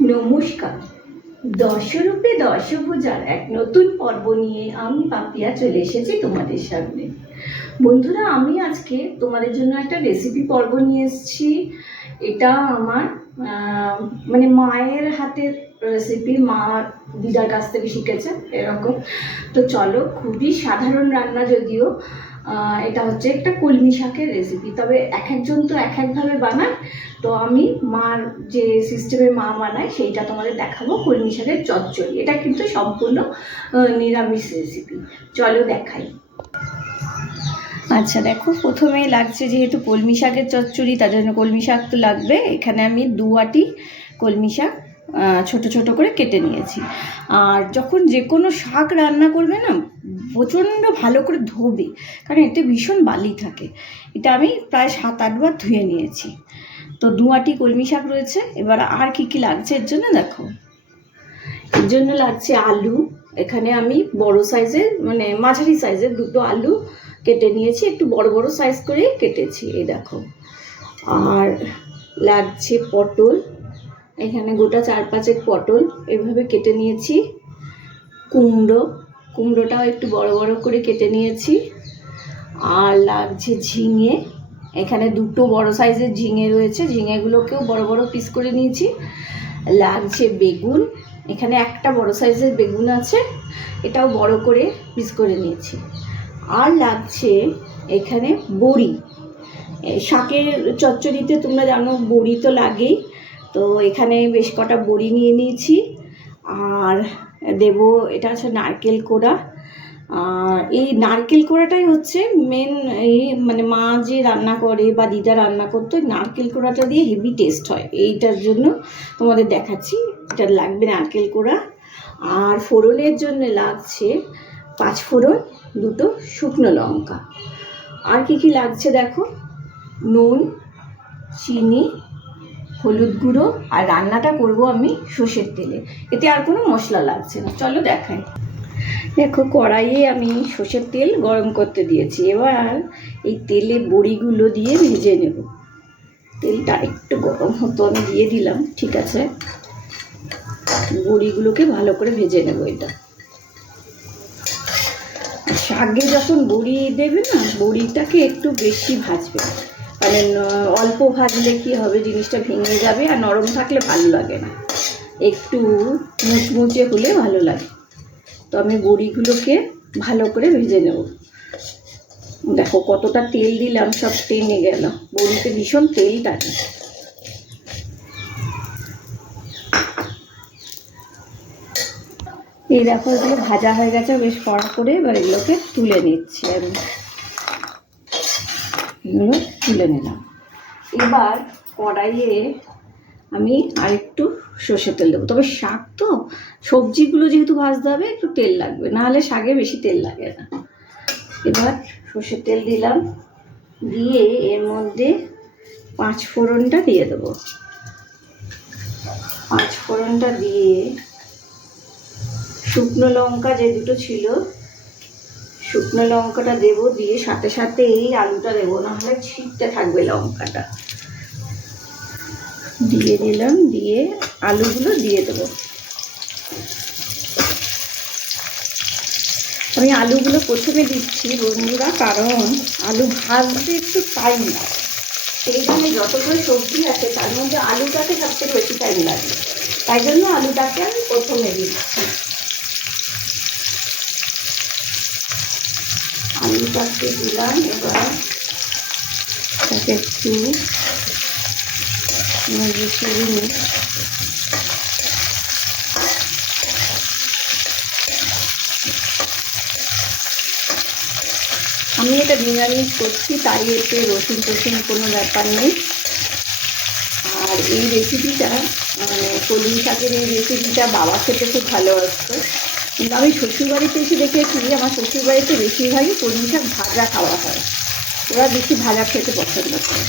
নমস্কার। দশরূপে দশভুজার এক নতুন পর্ব নিয়ে আমি পাপিয়া চলে এসেছি তোমাদের সামনে। বন্ধুরা, আমি আজকে তোমাদের জন্য একটা রেসিপি পর্ব নিয়ে এসেছি। এটা আমার মানে মায়ের হাতের রেসিপি, মা দিদার কাছ থেকে শিখেছে এরকম। তো চলো, খুবই সাধারণ রান্না যদিও। এটা হচ্ছে একটা কলমি শাকের রেসিপি, তবে এক একজন তো এক একভাবে বানায়। তো আমি মার যে সিস্টেমে মা বানায় সেইটা তোমাদের দেখাবো। কলমি শাকের চচ্চড়ি, এটা কিন্তু সম্পূর্ণ নিরামিষ রেসিপি। চলো দেখাই। আচ্ছা দেখো, প্রথমেই লাগছে যেহেতু কলমি শাকের চচ্চড়ি, তার জন্য কলমি শাক তো লাগবে। এখানে আমি 2 আটি কলমি শাক ছোট ছোট করে কেটে নিয়েছি। আর যখন যে কোনো শাক রান্না করবে না, প্রচণ্ড ভালো করে ধোবে, কারণ এতে ভীষণ বালি থাকে। এটা আমি প্রায় 7-8 বার ধুয়ে নিয়েছি। তো 2 আটি কলমি শাক রয়েছে। এবার আর কি কি লাগছে এর জন্য দেখো। এর জন্য লাগছে আলু। এখানে আমি বড় সাইজের মানে মাঝারি সাইজের 2টো আলু কেটে নিয়েছি, একটু বড় বড় সাইজ করে কেটেছি, এই দেখো। আর লাগছে পটল, এখানে গোটা 4-5 পটল এভাবে কেটে নিয়েছি। কুমড়োটাও একটু বড় বড় করে কেটে নিয়েছি। আর লাগছে ঝিঙে, এখানে 2টো বড় সাইজের ঝিঙে রয়েছে, ঝিঙেগুলোকেও বড় বড় পিস করে নিয়েছি। লাগছে বেগুন, এখানে একটা বড় সাইজের বেগুন আছে, এটাও বড় করে পিস করে নিয়েছি। আর লাগছে এখানে বড়ি। শাকের চচ্চড়িতে তোমরা জানো বড়ি তো লাগেই, তো এখানে বেশ কটা বড়ি নিয়ে নিয়েছি। আর দেব, এটা হচ্ছে নারকেল কোড়া। আর এই নারকেল কোড়াটাই হচ্ছে মেন, এই মানে মা যে রান্না করে বা দিদা রান্না করতো, নারকেল কোড়াটা দিয়ে হেভি টেস্ট হয়। এইটার জন্য তোমাদের দেখাচ্ছি, এটা লাগবে নারকেল কোড়া। আর ফোড়নের জন্য লাগছে 5 ফোড়ন, 2টো শুকনো লঙ্কা। আর কি কি লাগছে দেখো, নুন, চিনি, হলুদ গুঁড়ো। আর রান্নাটা করব আমি সর্ষের তেলে, এতে আর কোনো মশলা লাগছে না। চলো দেখাই। দেখো, কড়াইয়ে আমি সর্ষের তেল গরম করতে দিয়েছি। এবার এই তেলে বড়িগুলো দিয়ে ভেজে নেব। তেলটা একটু গরম হতো, আমি দিয়ে দিলাম, ঠিক আছে। বড়িগুলোকে ভালো করে ভেজে নেব। এটা শাকে যখন বড়ি দেবে না, বড়িটাকে একটু বেশি ভাজবে, মানে অল্প ভাজলে কি হবে, জিনিসটা ভেঙে যাবে, আর নরম থাকলে ভালো লাগে না, একটু মুচমুচে হলে ভালো লাগে। তো আমি বড়িগুলোকে ভালো করে ভেজে নেব। দেখো কতটা তেল দিলাম, সব টেনে গেল, বড়িতে ভীষণ তেল টানে। এই দেখো, এগুলো ভাজা হয়ে গেছে বেশ কড়া করে। এবার এগুলোকে তুলে নিচ্ছি আমি, এগুলো তুলে নিলাম। এবার কড়াইয়ে আমি আরেকটু সর্ষের তেল দেবো। তবে শাক তো, সবজিগুলো যেহেতু ভাজতে হবে একটু তেল লাগবে, নাহলে শাকে বেশি তেল লাগে না। এবার সর্ষের তেল দিলাম, দিয়ে এর মধ্যে 5 ফোড়নটা দিয়ে দেবো। 5 ফোড়নটা দিয়ে শুকনো লঙ্কা যে 2টো ছিল, শুকনো লঙ্কাটা দেবো, দিয়ে সাথে সাথে এই আলুটা দেবো, নাহলে ছিটতে থাকবে লঙ্কাটা। দিয়ে দিলাম, দিয়ে আলুগুলো দিয়ে দেবো। আমি আলুগুলো প্রথমে দিচ্ছি বন্ধুরা, কারণ আলু ভাজতে একটু টাইম লাগে। সেইখানে যতগুলো সবজি আছে তার মধ্যে আলুটাকে সবথেকে বেশি টাইম লাগে, তাই জন্য আলুটাকে আমি প্রথমে দিচ্ছি। আলুটাকে দিলাম। এবার তাকে একটু মিশিয়ে নিই। আমি এটা নিরামিষ করছি, তাই এতে রসুন টসুন কোনো ব্যাপার নেই। আর এই রেসিপিটা মানে কলমি শাকের এই রেসিপিটা বাবা খেতে খুব ভালোবাসতো, কিন্তু আমি শ্বশুরবাড়িতে এসে দেখেছি আমার শ্বশুরবাড়িতে বেশিরভাগই কলমি শাক ভাজা খাওয়া হয়, ওরা বেশি ভাজা খেতে পছন্দ করে।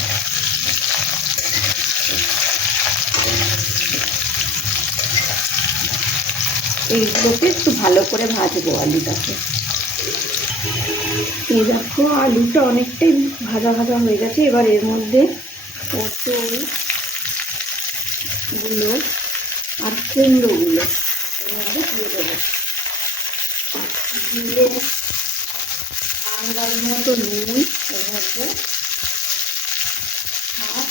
এইগুলোকে একটু ভালো করে ভাজবো আলুটাকে। এই দেখো, আলুটা অনেকটাই ভাজা ভাজা হয়ে গেছে। এবার এর মধ্যে পটলগুলো আর কুমড়োগুলো এর মধ্যে দিয়ে দেবো। দিয়ে আন্দাজ মতো নুন এর মধ্যে, আর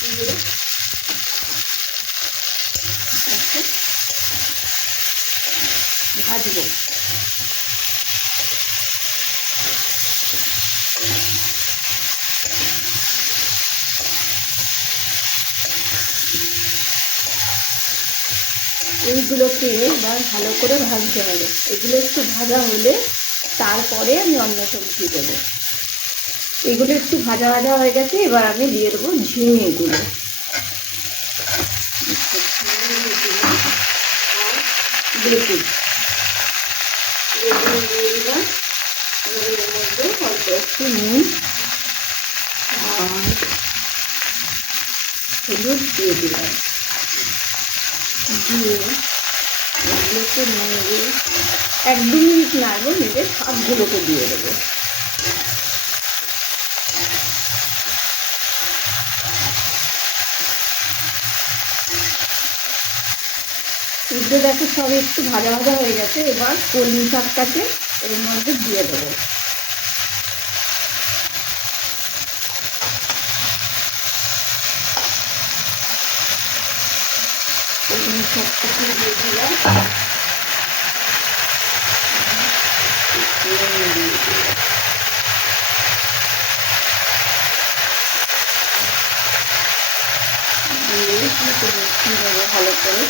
দিয়ে ভাজবো। এইগুলোকে এবার ভালো করে ভাজতে হবে। এগুলো একটু ভাজা হলে তারপরে আমি অন্য সবজি দেবো। এগুলো একটু ভাজা ভাজা হয়ে গেছে, এবার আমি দিয়ে দেবো ঝিঙেগুলো। আর বেগুন দিয়ে দিলাম। এবার এর মধ্যে অল্প একটু নুন আর হলুদ দিয়ে দিলাম। দিয়ে এগুলোকে নেড়ে 1-2 মিনিট নাড়বো, নেড়ে শাকগুলোকে দিয়ে দেবো। এগুলো দেখো সব একটু ভাজা ভাজা হয়ে গেছে। এবার কলমি শাকটাকে এর মধ্যে দিয়ে দেবো। কলমি শাকটাকে দিয়ে দিলাম। ভালো করে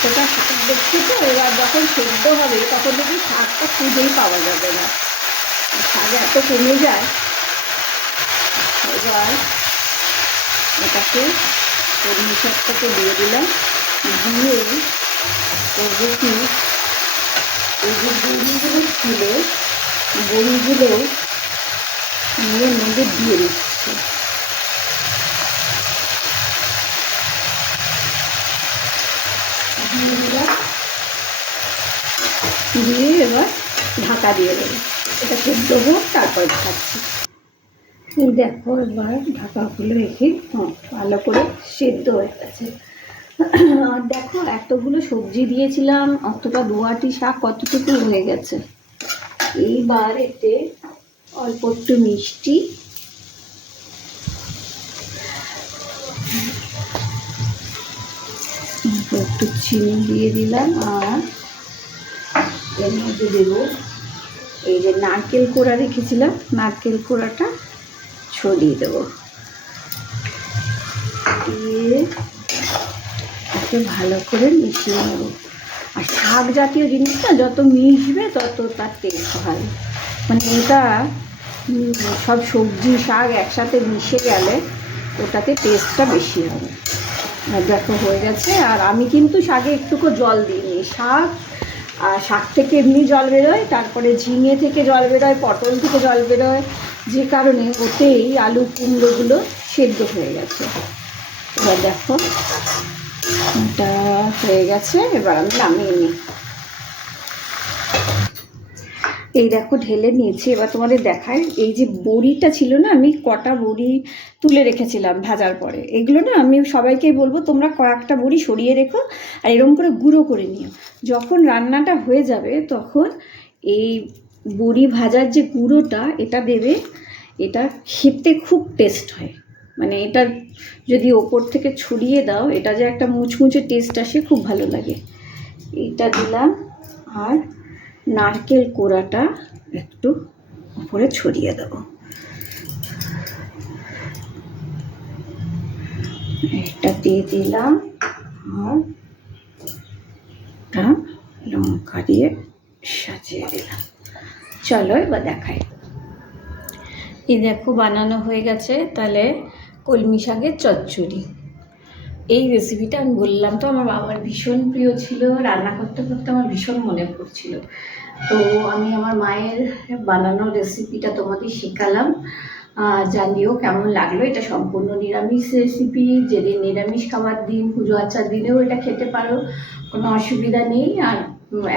সেটা শাক দেখছি তো। এবার যখন সেদ্ধ হবে তখন দেখি শাকটা খুঁজেই পাওয়া যাবে না, শাক এত কমে যায়। এবার এটাকে কলমি শাকটাকে দিয়ে দিলাম। দিয়ে করবো কি, এই যে বড়িগুলো ছিল বড়িগুলো নিয়ে মধ্যে দিয়ে দিচ্ছি। দিয়ে এবার ঢাকা দিয়ে দেবো। এটা সেদ্ধ হোক, তারপর খাচ্ছি। দেখো এবার ঢাকাগুলো রেখে ভালো করে সেদ্ধ হয়ে গেছে। আর দেখো এতগুলো সবজি দিয়েছিলাম, অতটা 2 আঁটি শাক কতটুকু হয়ে গেছে। এইবার এতে অল্প একটু মিষ্টি, একটু চিনি দিয়ে দিলাম। আর এর মধ্যে দেবো এই যে নারকেল কোড়া রেখেছিলাম, নারকেল কোড়াটা ছড়িয়ে দেবো। দিয়ে একে ভালো করে মিশিয়ে নেব। আর শাক জাতীয় জিনিসটা যত মিশবে তত তার টেস্ট হয়। মানে এটা সব সবজি শাক একসাথে মিশে গেলে ওটাতে টেস্টটা বেশি হবে। আর দেখো হয়ে গেছে। আর আমি কিন্তু শাকে একটুকু জল দিইনি। শাক থেকে এমনি জল বেরোয়, তারপরে ঝিঙে থেকে জল বেরোয়, পটল থেকে জল বেরোয়, যে কারণে ওতেই আলু কুমড়োগুলো সেদ্ধ হয়ে গেছে। এবার দেখো এটা হয়ে গেছে। এবার আমি নামিয়ে নিই। এই দেখো ঢেলে নিয়েছি। এবার তোমাদের দেখাই, এই যে বড়িটা ছিল না, আমি কটা বড়ি তুলে রেখেছিলাম ভাজার পরে। এগুলো না আমি সবাইকেই বলবো তোমরা কয়েকটা বড়ি সরিয়ে রেখো আর এরকম করে গুঁড়ো করে নিও। যখন রান্নাটা হয়ে যাবে তখন এই বড়ি ভাজার যে গুঁড়োটা এটা দেবে। এটা খেতে খুব টেস্ট হয়। মানে এটা যদি ওপর থেকে ছড়িয়ে দাও, এটা যে একটা মুচমুচে টেস্ট আসে, খুব ভালো লাগে। এইটা দিলাম। আর নারকেল কোড়াটা একটু উপরে ছড়িয়ে দেব। এটা দিয়ে দিলাম। আর লঙ্কা দিয়ে সাজিয়ে দিলাম। চলো এবার দেখাই। এই দেখো বানানো হয়ে গেছে। তাহলে কলমি শাকের চচ্চড়ি। এই রেসিপিটা আমি বললাম তো আমার বাবার ভীষণ প্রিয় ছিল, রান্না করতে করতে আমার ভীষণ মনে পড়ছিল। তো আমি আমার মায়ের বানানো রেসিপিটা তোমাদের শেখালাম। জানিও কেমন লাগলো। এটা সম্পূর্ণ নিরামিষ রেসিপি, যেদিন নিরামিষ খাবার দিন, পুজো আচার দিনেও এটা খেতে পারো, কোনো অসুবিধা নেই। আর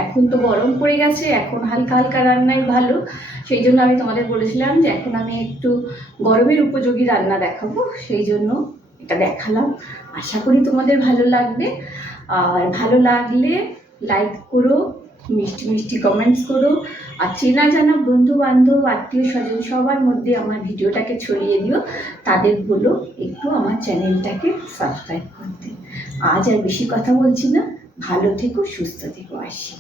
এখন তো গরম পড়ে গেছে, এখন হালকা হালকা রান্নাই ভালো। সেই জন্য আমি তোমাদের বলেছিলাম যে এখন আমি একটু গরমের উপযোগী রান্না দেখাবো, সেই জন্য এটা দেখালাম। আশা করি তোমাদের ভালো লাগবে। আর ভালো লাগলে লাইক করো, মিষ্টি মিষ্টি কমেন্টস করো, আর চেনা জানা বন্ধু বান্ধব আত্মীয় স্বজন সবার মধ্যে আমার ভিডিওটাকে ছড়িয়ে দিও। তাদের বলো একটু আমার চ্যানেলটাকে সাবস্ক্রাইব করতে। আজ আর বেশি কথা বলছি না, ভালো থেকো, সুস্থ থেকো, আসি।